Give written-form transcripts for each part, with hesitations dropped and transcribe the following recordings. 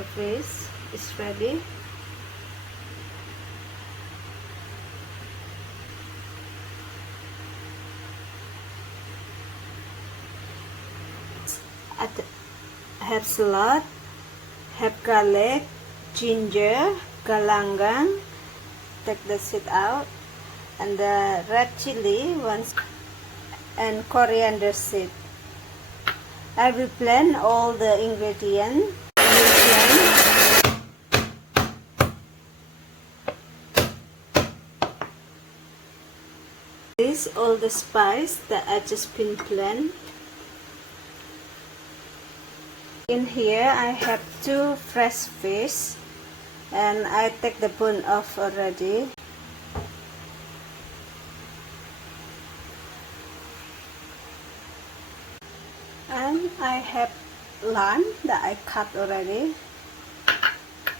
the fish is ready. Have shallot, have garlic, ginger, galangan, take the seed out, and the red chili once, and coriander seed. I will blend all the ingredients. This all the spice that I just been blend. In here I have 2 fresh fish and I take the bone off already. And I have lamb that I cut already.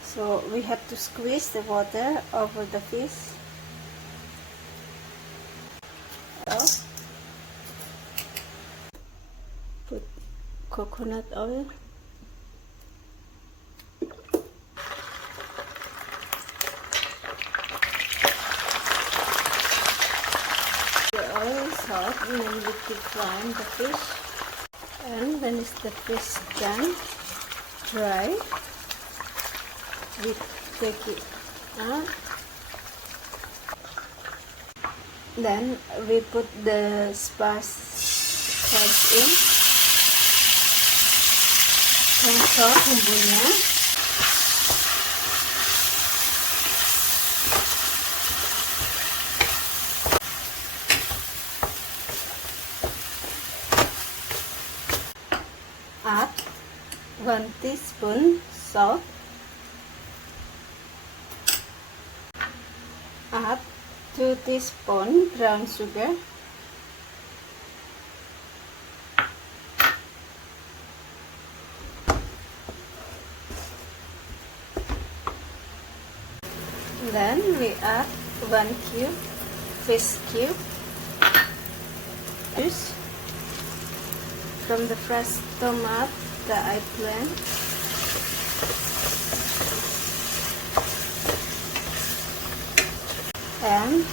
So we have to squeeze the water over the fish. Put coconut oil. The oil is hot and then we keep frying the fish. And when is the fish done, dry, we take it out. Then we put the spice in. Campur bumbunya. Add 1 teaspoon salt. Add 2 teaspoons brown sugar. Then we add 1 cube fish cube. Juice from the fresh tomato that I blend. And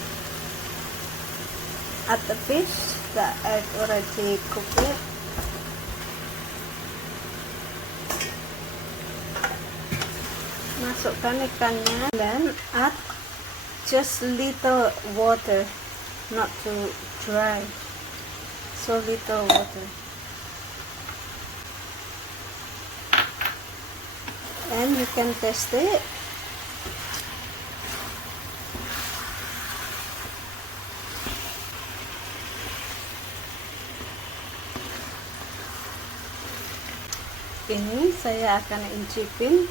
add the fish that I've already cooked it. Masukkan ikannya dan add just little water, not too dry, so little water. And you can taste it. Ini saya akan incipin